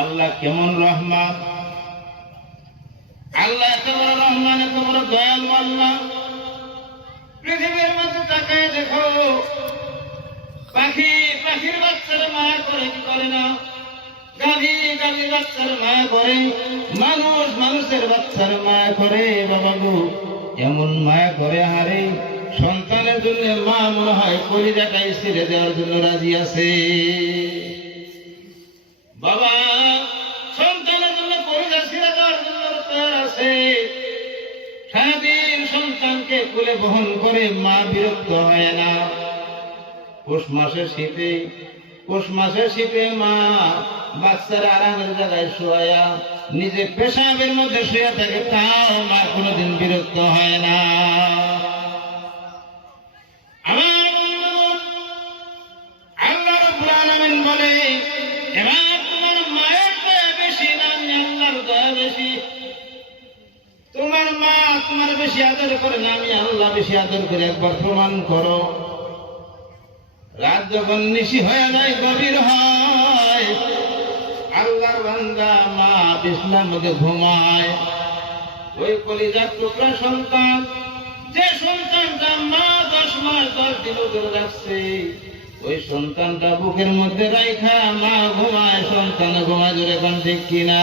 আল্লাহ কেমন রহমান, আল্লাহ এত বড় রহমান, এত বড় দয়ালু আল্লাহ। পৃথিবীর মধ্যে তাকায় দেখো, পাখির বাচ্চার মায়া করে কি করে না, গাভীর বাচ্চার মায়া করে, মানুষের বাচ্চার মায়া করে। বাবা গো, এমন মায়া করে, হারে সন্তানের জন্য মা মনে হয় কলিজাটাই ছেড়ে দেওয়ার জন্য রাজি আছে। বাবা সন্তানের জন্য কলিজা ছেড়ে দেওয়ার জন্য তৈরি আছে। সারাদিন সন্তানকে কোলে বহন করে মা বিরক্ত হয় না। পৌষ মাসের শীতে মা বাচ্চার আরামের জায়গায় শোয়া, নিজে পেশাবের মধ্যে শুয়ে থাকে, তাও মা কোনোদিন বিরক্ত হয় না। আমার আল্লাহ রাব্বুল আলামিন বলে, এবার তোমার মায়ের দয়া বেশি না আল্লাহর দয়া বেশি? তোমার মা তোমার বেশি আদর করে না আমি আল্লাহ বেশি আদর করে? একবার প্রমাণ করো। রাত যখন নিশি হয়ে যায়, গভীর হয়, আল্লাহর বান্দা মা বিছানার মধ্যে ঘুমায়। ওই কলিজার টুকরা সন্তান, যে সন্তানটা মা 10 মাস 10 দিন ধরে রাখছে, ওই সন্তানটা বুকের মধ্যে রাইখা মা ঘুমায়, সন্তান ঘুমায়। জোরে কোন ঠিক কিনা?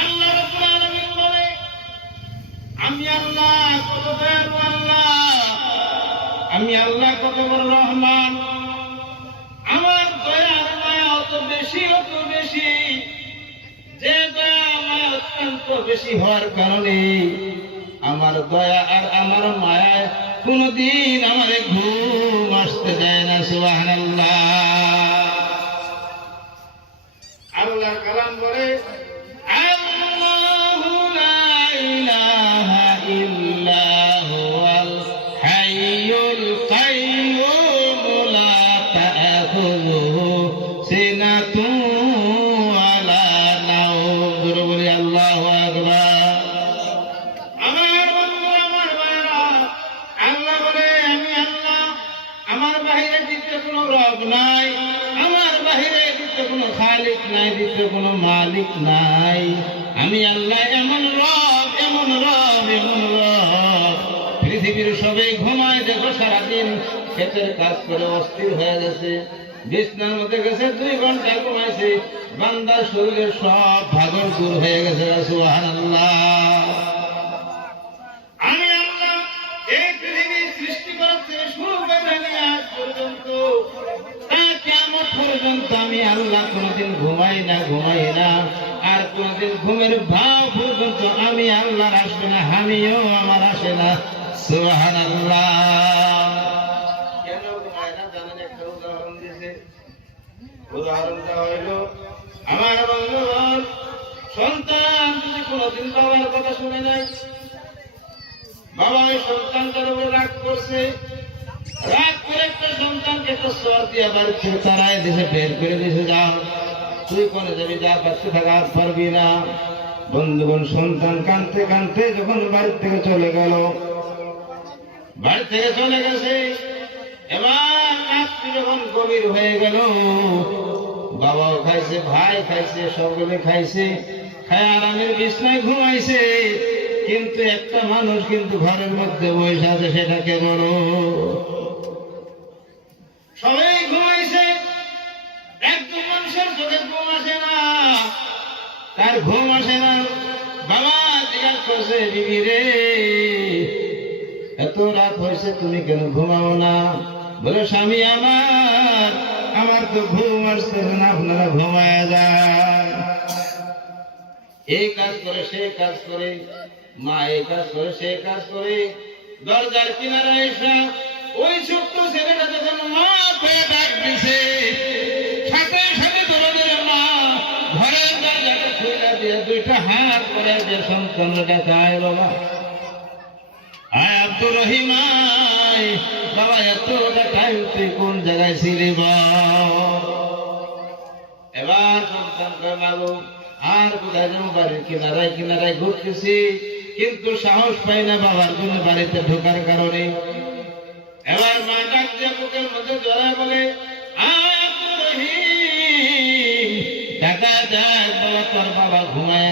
আল্লাহ রাব্বুল আলামিন বলে, আমি আল্লাহ কত দয়ালু আল্লাহ, আমি আল্লাহ কত বড় রহমান। আমার দয়া আর মায়া অত বেশি, যে দয়া মায়া অত্যন্ত বেশি হওয়ার কারণে আমার দয়া আর আমার মায়ায় কোনদিন আমার ঘুম আসতে দেয় না। সুবহানাল্লাহ। আল্লাহর কালাম বলে, আল্লাহু লা ইলাহা ইল্লা হুয়াল হাইয়ুল কাইয়্যুম লা তা'খুযুহু সিনাতুন ওয়ালা নাওম। জোরে বলি আল্লাহু আকবার। আমার বন্ধু, আমার ভাইরা, আল্লাহ বলে, আমি আল্লাহ, আমার বাহিরে দ্বিতীয় কোনো রব নাই, আমার বাহিরে দ্বিতীয় কোনো খালিক নাই, দ্বিতীয় কোনো মালিক নাই। আমি আল্লাহ এমন রব, এমন রব, এমন রব। পৃথিবীর সবাই ঘুমায়, দেখো সারাদিন ক্ষেতের কাজ করে অস্থির হয়ে গেছে, বিছনার মধ্যে গেছে, 2 ঘন্টা ঘুমাইছে, বান্দার শরীরের সব ভাগর দূর হয়ে গেছে। সুবহানাল্লাহ। আমি আল্লাহ এই পৃথিবীর সৃষ্টি করার থেকে শুরু করে নিয়ে আজ পর্যন্ত, কিয়ামত পর্যন্ত আমি আল্লাহ কোনদিন ঘুমাই না, আর কোনদিন ঘুমের ভাব পর্যন্ত আমি আল্লাহর আসবে না, আমিও আমার আসে না। সুবহানাল্লাহ। কেন ঘুমায় না জানেন? একটা উদাহরণ দিয়েছে। উদাহরণটা হইল, আমার বন্ধুগণ, সন্তান যদি কোনদিন বাবার কথা শুনে নাই, বাবা ওই সন্তানটার উপর রাগ করছে, রাগ করে একটা সন্তানকে একটা সর দিয়ে বাড়ি থেকে তাড়ায় দিয়েছে, বের করে দিয়েছে, যাও তুই কোনে যাবি, যা বাচ্চা থাকা আর পারবি না। বন্ধুগণ, সন্তান কাঁদতে কাঁদতে যখন বাড়ি থেকে চলে গেছে, এবার রাত্রি যখন গভীর হয়ে গেল, বাবাও খাইছে, ভাই খাইছে, সকলে খাইছে, খায় আরামের বিছনায় ঘুমাইছে, কিন্তু একটা মানুষ কিন্তু ঘরের মধ্যে বসে আছে, সেটাকে বড়। সবাই ঘুমাইছে, একজন মানুষের চোখে ঘুম আসে না, তার ঘুম আসে না। বাবা জিজ্ঞাসা করছে, বিবি রে, এত রাত হয়েছে, তুমি কেন ঘুমাও না? বলে, স্বামী আমার তো ঘুম আসছে না, আপনারা ঘুমায় যান। এই কাজ করে, সে কাজ করে, মা এই কাজ করে, সে কাজ করে, দরজার কিনারা এসা ওই ছোট্ট ছেলেটা যখন মা করে ডাক দিছে, সাথে সাথে দরজার মা ঘরের দরজাটা খুলে দিয়ে 2টা হাত করে দিয়ে সন্তানটা ডাকায়, বাবা আয় আব্দুর রহিম, বাবা এতটা টাইম তুই কোন জায়গায় ছিলি? এবার সন্তান মাগো আর কোথায় যেন বাড়ির কিনারায় ঘুরতেছি, কিন্তু সাহস পাই না বাবার জন্য বাড়িতে ঢোকার কারণে। এবার মা ডাক দিয়ে বুকের মধ্যে জড়ায় বলে, আব্দুর রহিম,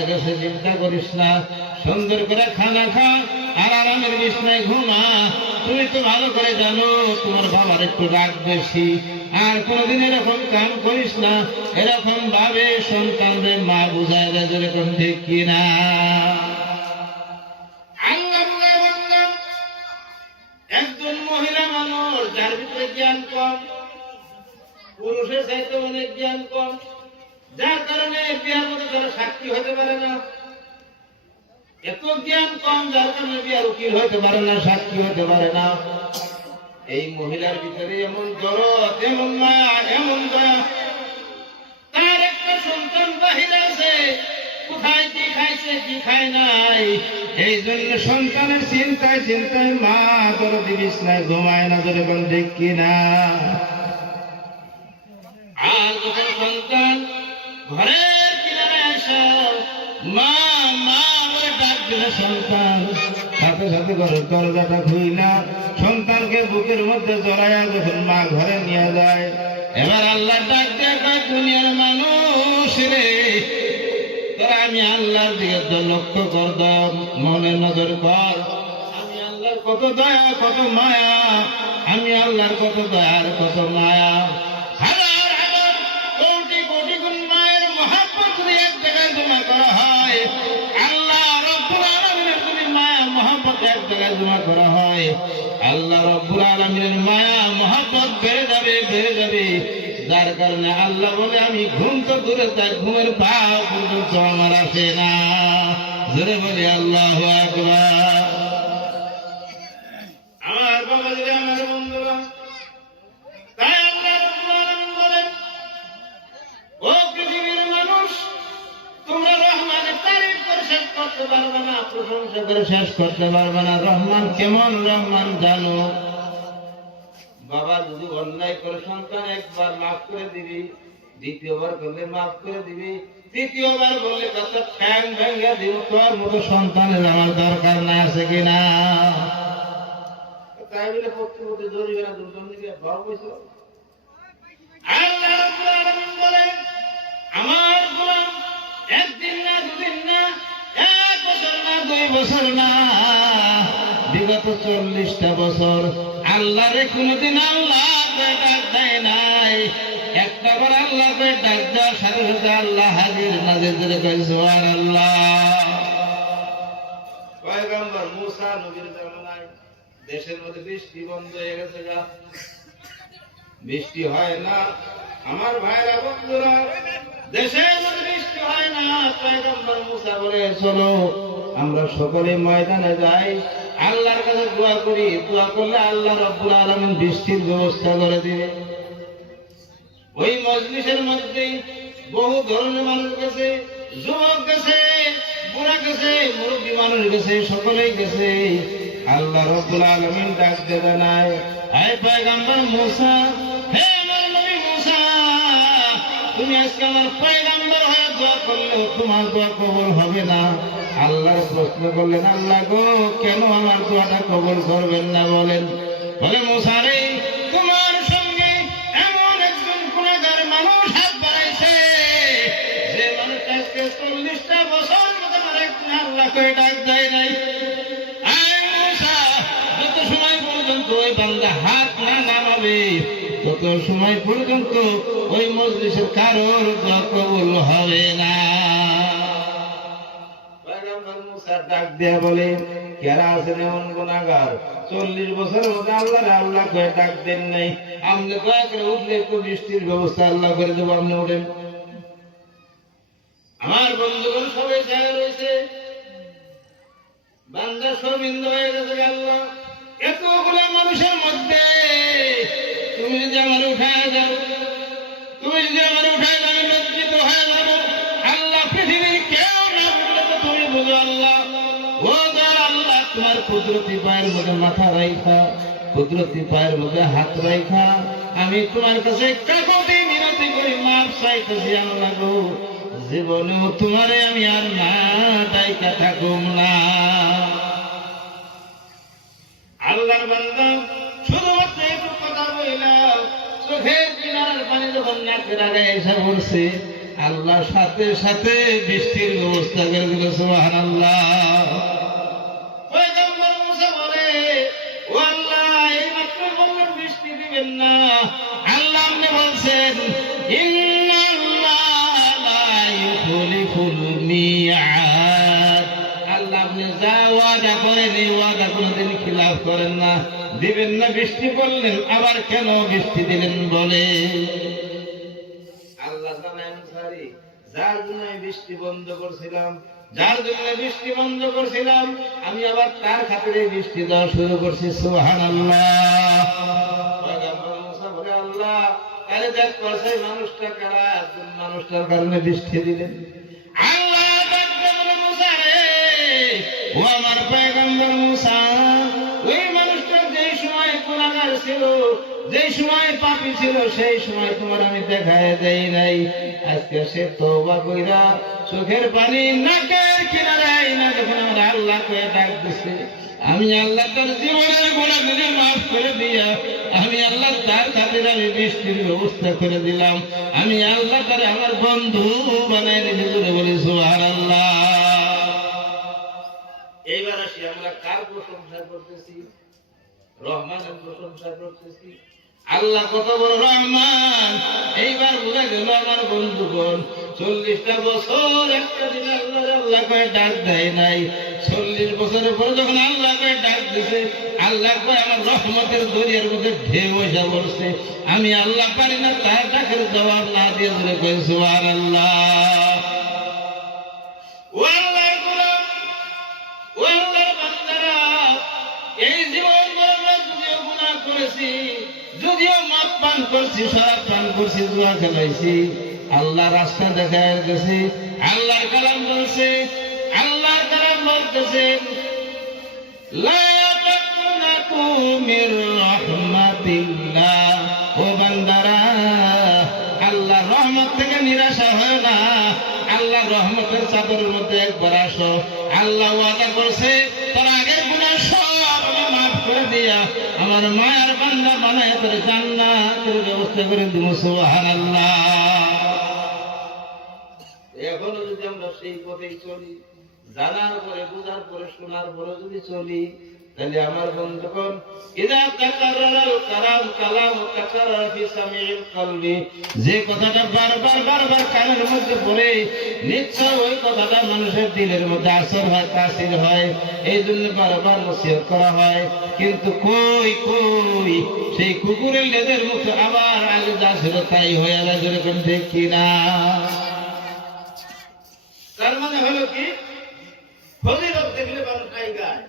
গেছে, চিন্তা করিস না, সুন্দর করে খানা খা আর আরামের বিছনায় ঘুমা। তুমি তো ভালো করে জানো তোমার বাবার একটু রাগ বেশি, আর কোনদিন এরকম কাম করিস না। এরকম ভাবে সন্তানদের মা বুঝায় দেয়, যেরকম ঠিক কিনা? একজন মহিলা মানুষ যার ভিতরে জ্ঞান কম, পুরুষের চাইতে অনেক জ্ঞান কম, যার কারণে বিয়ার মধ্যে তারা সাক্ষী হতে পারে না। এত জ্ঞান কম যার কারণে বিয়ার উকিল হতে পারে না, সাক্ষী হতে পারে না। এই মহিলার ভিতরে এমন দরদ, এমন মায়া, এমন দয়া। তার একটা সন্তান বাহিরে আছে, কোথায় কি খাইছে কি খায় নাই, এই জন্য সন্তানের চিন্তায় চিন্তায় মা দরদি বিছনায় ঘুমায় না, যেরকম ঠিক কিনা? আর যখন সন্তান ঘরের কিনারে আসে মা মা বলে ডাক দিলে সন্তান সাথে সাথে ঘরের দরজাটা খুইলা সন্তানকে বুকের মধ্যে জড়াইয়া যখন মা ঘরে নিয়ে যায়, এবার আল্লাহ ডাক দিয়ে কয়, দুনিয়ার মানুষ রে, তোরা আমি আল্লাহর দিকে তো লক্ষ্য কর, মনে নজর কর, আমি আল্লাহর কত দয়া কত মায়া, আমি আল্লাহর কত দয়া আর কত মায়া। হাজার হাজার কোটি কোটি গুণ মায়ের মহব্বত নিয়ে এক জায়গায় জমা করা হয়, আল্লাহ রব্বুল আলামিনের যদি মায়া মহব্বত এক জায়গায় জমা করা হয়, আল্লাহ রব্বুল আলামিনের মায়া মহব্বত বেড়ে যাবে বেড়ে যাবে। যার কারণে আল্লাহ বলে, আমি ঘুম তো দূরে থাক, ঘুমের পাও পর্যন্ত আমার আসে না। জোরে বলি আল্লাহু আকবার। আমার বাবা যদি আমার বন্ধুরা, তাই আল্লাহ রাব্বুল আলামিন বলেন, ও পৃথিবীর মানুষ, তোমরা রহমানের তারিফ করে শেষ করতে পারবে না, প্রশংসা করে শেষ করতে পারবে না। রহমান কেমন রহমান জানো? বাবা যদি অন্যায় করে সন্তান একবার মাফ করে দিবি, দ্বিতীয়বার করলে মাফ করে দিবি, তৃতীয়বার বললে তাতে ঠ্যাং ভেঙে দিব। তোর মতো সন্তানের আমার দরকার না, আছে কিনা? তাই বলে পক্ষে জড়িয়ে না দুজন দিকে ভাব হয়েছে। আল্লাহ রাব্বুল আলামিন বলেন, আমার গোলাম একদিন না দুদিন না, এক বছর না দুই বছর না, বিগত 40টা বছর আল্লাহরে কোনদিন আল্লাহ ডাক দেয় নাই। একটাবার আল্লাহকে ডাক দেওয়ার সাথে সাথে আল্লাহ হাজির নাজির করে কয়, সুবহানাল্লাহ। পয়গম্বর মুসা নবীর জামানায় দেশের মধ্যে বৃষ্টি বন্ধ হয়ে গেছে, বৃষ্টি হয় না। আমার ভাইরা বন্ধুরা, দেশের মধ্যে বৃষ্টি হয় না। পয়গম্বর মুসা বলে, চলো আমরা সকলে ময়দানে যাই, আল্লাহর কাছে দোয়া করি, দোয়া করলে আল্লাহ রাব্বুল আলামিন বৃষ্টির ব্যবস্থা করে দিবে। ওই মজলিসের মধ্যে বহু ধরনের মানুষ গেছে, যুবক গেছে, বুড়া গেছে, মুরব্বী মানুষ গেছে, সকলেই গেছে। আল্লাহ রাব্বুল আলামিন ডাক দিয়ে জানায়, হে পয়গম্বর মুসা, হে আমার নবী মুসা, তুমি আজকে আমার পয়গম্বর হয়ে দোয়া করলেও তোমার দোয়া কবুল হবে না। আল্লাহর প্রশ্ন করলেন, আল্লাহ গো, কেন আমার দোয়াটা কবুল করবেন না বলেন? বলে, মুসা রে, তোমার সঙ্গে এমন একজন গুনাহগার মানুষ হাত বাড়াইছে, যে মানুষ আজকে 40টা বছর মতো আমার একদিন আল্লাহকে ডাক দেয় নাই। আয় মুসা, যত সময় পর্যন্ত ওই বান্দা হাত না নামাবে, তত সময় পর্যন্ত ওই মজলিসের কারোর দোয়া কবুল হবে না। ডাক দেয়া বলে, যারা আছেন এমন গুনাহগার 40 বছরের মধ্যে আল্লাহরে আল্লাহ করে ডাক দেন নাই, আপনি দয়া করে উঠলে একটু বৃষ্টির ব্যবস্থা আল্লাহ করে দেবো, আপনি উঠেন। আমার বন্ধুগণ সবাই জায়গা রয়েছে, বান্দা শর্মিন্দ হয়ে গেছে। আল্লাহ, এতগুলো মানুষের মধ্যে তুমি যদি আমার উঠায় যাও, তুমি যদি আমার উঠায় যাও, লজ্জিত হয়ে যাবো। আল্লাহ, পৃথিবীর কেউ না বললে তো তুমি বুঝো। আল্লাহ, ও আল্লাহ, তোমার কুদরতি পায়ের মধ্যে মাথা রাইখা, কুদরতি পায়ের মধ্যে হাত রাইখা আমি তোমার কাছে কাকুতি মিনতি করি, মাপ চাইতেছি। আল্লাহ গো, জীবনেও তোমারে আমি আর না ডাইকা থাকুম না। আল্লাহর বান্দা শুধুমাত্র একটু কথা বললাম, চোখের কিনার পানি যখন নাকের আগে এসে পড়ছে, আল্লাহ সাথে সাথে বৃষ্টির ব্যবস্থা করে দিল। সুবহানাল্লাহ। পয়গম্বর মুসা বলে, ও আল্লাহ, এই মাত্র বললেন বৃষ্টি দিবেন না। আল্লাহ আপনি বলছেন ইন্নাল্লাহ লা ইউখলিফুল মিআদ। আল্লাহ আপনি যা ওয়াদা করেন এই ওয়াদা কোনোদিন খিলাফ করেন না। দিবেন না বৃষ্টি বললেন, আবার কেন বৃষ্টি দিলেন বলে আল্লাহ জানেন সারি। যার জন্য বৃষ্টি বন্ধ করছিলাম, যার জন্য বৃষ্টি বন্ধ করছিলাম, আমি আবার তার খাতিরে বৃষ্টি দেওয়া শুরু করছি। সুবহানাল্লাহ। পয়গম্বর মুসা বলে, আল্লাহ তাহলে দেখ করছে মানুষটা কারা, কোন মানুষটার কারণে বৃষ্টি দিলেন? আল্লাহ বলে, মুসা রে, ও আমার পয়গম্বর মুসা, ওই মানুষটা যেই সময় গুনাহগার ছিল, যেই সময় পাপী ছিল, সেই সময় তোমার আমি দেখায় দেই নাই। আজকে সে তওবা কইরা চোখের পানি নাকের কিনারায় না যখন আমার আল্লাহ কয়ে ডাক দিছে, আমি আল্লাহ তার জীবনের গুনাহগুলো মাফ করে দিয়া আমি আল্লাহ তার খাতিরে আমি বৃষ্টির ব্যবস্থা করে দিলাম। আমি আল্লাহ তার আমার বন্ধু বানাই দিয়েছি। জোরে বলি সুবহানাল্লাহ। এইবার আসি, আমরা কার প্রশংসা করতেছি? রহমানের প্রশংসা করতেছি। আল্লাহ কত বড় রহমান এইবার বোঝা গেল আমার বন্ধুগণ। 40টা বছর একটা দিন আল্লাহ কয়ে ডাক দেয় নাই। 40 বছরের পরে যখন আল্লাহ কয়ে ডাক দিছে, আল্লাহ কয়ে আমার রহমতের দরিয়ার মধ্যে ঢেউ এসে পড়ছে। আমি আল্লাহ পারি না তার ডাকের জবাব না দিয়ে ধরে কয়ে সুবহানাল্লাহ। ও আল্লাহর গোলাম, ও আল্লাহর বান্দারা, এই জীবন যদিও গুনাহ করেছি, যদিও মদ পান করছি, শরাব পান করছি, জুয়া খেলাইছি, আল্লাহ রাস্তা দেখায় গেছি। আল্লাহর কালাম বলছে, আল্লাহর কালাম বলতেছে, লা তাকুনাতু মির রাহমাতিল্লাহ। ও বান্দারা, আল্লাহর রহমত থেকে নিরাশা হয় না। আল্লাহর রহমতের চাদরের মধ্যে একবার আসো। আল্লাহ ওয়াদা করছে, তোর আগের গুনাহ সব আমি মাফ করে দিয়া আমার মায়ের বান্দা বানায় তোর জান্নাতের ব্যবস্থা করে দিব। সুবহানাল্লাহ। এখনো যদি আমরা সেই পথেই চলি, জানার পরে, বুঝার পরে, শোনার পরে যদি চলি, তাহলে আমার বন্ধুগণ, ইদা তাকাররাল কালাম কালাম তাকাররা ফি সামিল কলবি, যে কথাটা বারবার বারবার কানের মধ্যে পড়ে, নিশ্চয় ওই কথাটা মানুষের দিলের মধ্যে আসর হয়, তাসির হয়। এই জন্য বারবার নসিহত করা হয়। কিন্তু কই কই সেই কুকুরের লেজের মতো আবার আগে যা ছিল তাই হয়ে যায়। যেরকম দেখি না। তার মানে হলো কি, ফজিলত দেখলে মানুষ গাই গায়।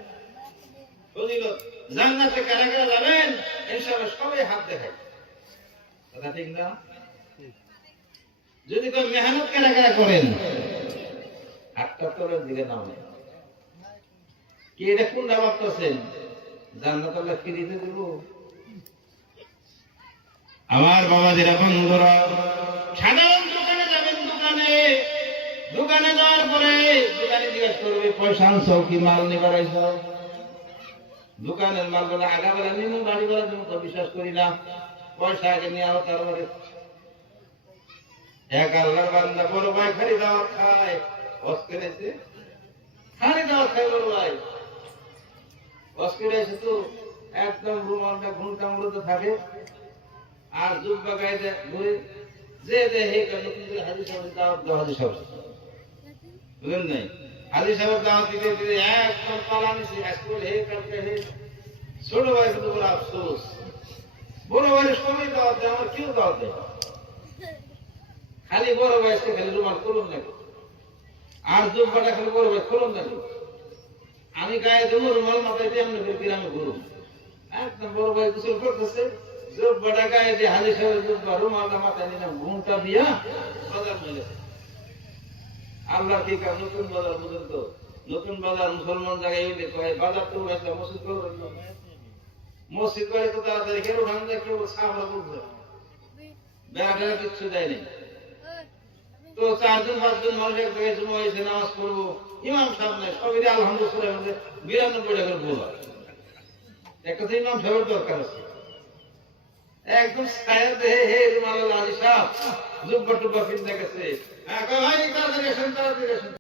ফজিলত জান্নাতে কারা কারা যাবেন, ইনশাআল্লাহ সবাই হাত দেখায়। কথা ঠিক না? যদি কেউ মেহনত কারা কারা করেন, হাতটা তোলের দিকে নাও। কি এটা কোনটা ভাবতেছেন? জান্নাত আল্লাহ ফিরিতে দেব? আমার বাবা যেটা বন্ধুরা, সাধারণ দোকানে যাবেন, দোকানে যাওয়ার পরে দোকানে জিজ্ঞেস করবে, পয়সা আনছো কি, মাল নিবার আইছো? দোকানের মাল বলে আগা বেলা নিমু, বাড়ি বেলা নিমু, তো বিশ্বাস করি না। পয়সা আগে নিয়ে আও, তারপরে এক আল্লাহর বান্দা বড় ভাই খালি দাওয়াত খায়, অস্কের এসে খালি দাওয়াত খায়। বড় ভাই অস্কের এসে তো একদম রুমালটা ঘুমটা মূলত থাকে, আর জুব্বা গায়ে ঘুরে যে দে হে নতুন করে হাজি সাহেবের দাওয়াত দেওয়া। হাজি সাহেব বুঝলেন নাই? হাজি সাহেবের দাওয়াত দিতে দিতে একদম পালা নিছি, স্কুল হে কালকে হে। ছোট ভাই কিন্তু বড় আফসোস, বড় ভাইয়ের সবাই দাওয়াত দেয়, আমার কেউ দাওয়াত দেয়। খালি বড় ভাইকে খালি রুমাল করুন নাকি, আর জুব্বাটা খালি বড় ভাই করুন নাকি। আমি গায়ে দেবো রুমাল, মাথায় দিয়ে আমরা গ্রামে ঘুরুন। একদম বড় ভাই গোসল করতেছে, জুব্বাটা গায়ে দিয়ে হাজি সাহেবের জুব্বা, রুমালটা মাথায় নিলাম, ঘুমটা দিয়া বাজার মিলে। আল্লাহ ঠিক আছে, নতুন বাজার বুঝেন তো, নতুন বাজার মুসলমান জায়গায় হইলে কয় বাজার তো একটা মসজিদ করবেন, মসজিদ করে তো তাড়াতাড়ি কেউ ওখানে যায়, কেউ সামরা করবে, বেড়া টেরা কিচ্ছু দেয়নি। তো 4 জন 5 জন মানুষ এক জায়গায় জমা হয়েছে, নামাজ পড়বো, ইমাম সাহেব নাই, সবাই আলহামদুলিল্লাহ মধ্যে 92 টাকার বলা। একটা তো ইমাম সাহেবের দরকার আছে, একদম ছায়া দেহে হে রুমাল হাজি সাহেব জুব্বা টুব্বা পিন্দা গেছে। হ্যাঁ, কয় ভাই তাড়াতাড়ি আসেন, তাড়াতাড়ি আসেন।